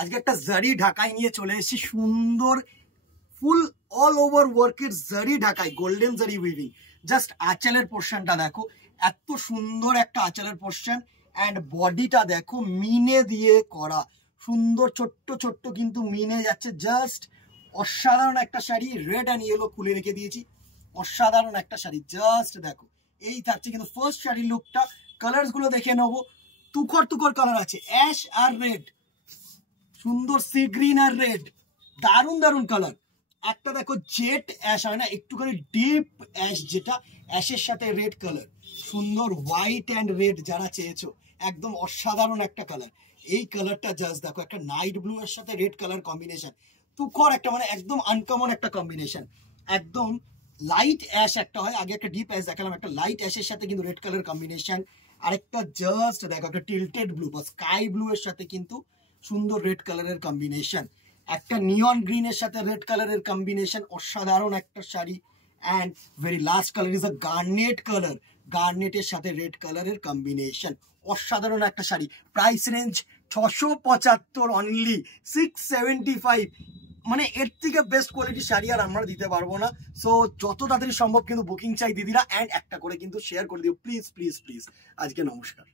আজকে একটা জারি ঢাকাই নিয়ে চলে এসেছি, সুন্দর ফুল অল ওভার ওয়ার্কের জারি ঢাকাই, গোল্ডেন জারি উইভিং। জাস্ট আঁচলের পোর্শনটা দেখো, এত সুন্দর একটা আঁচলের পোর্শন। অ্যান্ড বডিটা দেখো মিনে দিয়ে করা, সুন্দর ছোট্ট ছোট্ট কিন্তু মিনে যাচ্ছে। জাস্ট অসাধারণ একটা শাড়ি, রেড অ্যান্ড ইয়েলো খুলে রেখে দিয়েছি। অসাধারণ একটা শাড়ি, জাস্ট দেখো। এই থাকছে কিন্তু ফার্স্ট শাড়ির লুকটা। কালার্স গুলো দেখে নেবো। তুখর তুখর কালার আছে, অ্যাশ আর রেড, সুন্দর সি গ্রিন আর রেড, দারুণ দারুণ কালার। একটা দেখো জেট অ্যাশ হয় না, একটুখানি ডিপ অ্যাশ, যেটা অ্যাশের সাথে রেড কালার, সুন্দর হোয়াইট অ্যান্ড রেড যারা চেয়েছো, একদম অসাধারণ একটা কালার। এই কালারটা জাস্ট দেখো, একটা নাইট ব্লু এর সাথে রেড কালার কম্বিনেশন, তুখর একটা, মানে একদম আনকমন একটা কম্বিনেশন। একদম লাইট অ্যাশ একটা হয়, আগে একটা ডিপ অ্যাশ দেখালাম, একটা লাইট অ্যাশের সাথে কিন্তু রেড কালার কম্বিনেশন। আরেকটা জাস্ট দেখো, একটা টিল্টেড ব্লু বা স্কাই ব্লু এর সাথে কিন্তু সুন্দর রেড কালারের কম্বিনেশন। একটা নিয়ন গ্রিনের সাথে রেড কালারের কম্বিনেশন, অসাধারণ একটা sari. And very last colour is a garnet colour, গার্নেটের সাথে রেড কালারের কম্বিনেশন, অসাধারণ একটা শাড়ি। Price range 675 only, 675। মানে এর থেকে বেস্ট কোয়ালিটি শাড়ি আর আমরা দিতে পারবো না। সো যত তাড়াতাড়ি সম্ভব কিন্তু বুকিং চাই দিদিরা, অ্যান্ড একটা করে কিন্তু শেয়ার করে দিও প্লিজ প্লিজ প্লিজ। আজকে নমস্কার।